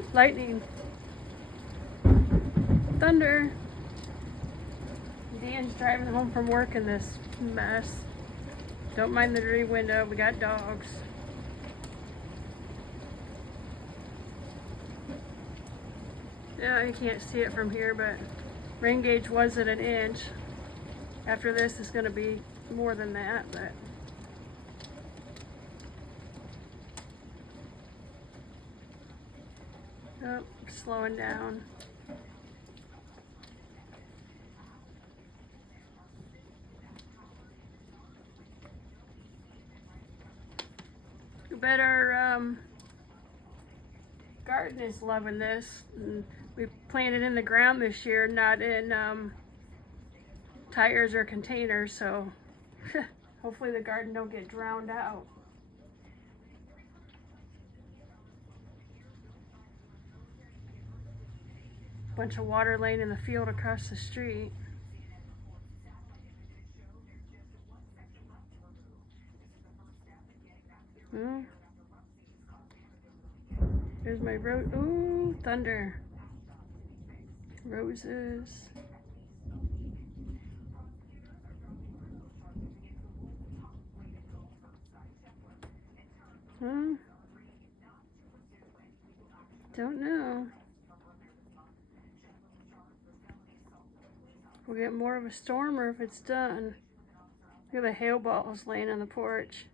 Woo! Lightning. Thunder. Dan's driving home from work in this mess. Don't mind the dirty window. We got dogs. Yeah, you can't see it from here, but rain gauge was at 1 inch. After this, it's going to be more than that, but oh, slowing down. I bet our garden is loving this. And we planted in the ground this year, not in tires or containers, so hopefully the garden don't get drowned out. Bunch of water laying in the field across the street. Oh. There's my rose. Ooh, thunder. Roses. Don't know. We'll get more of a storm or if it's done. Look at the hail balls laying on the porch.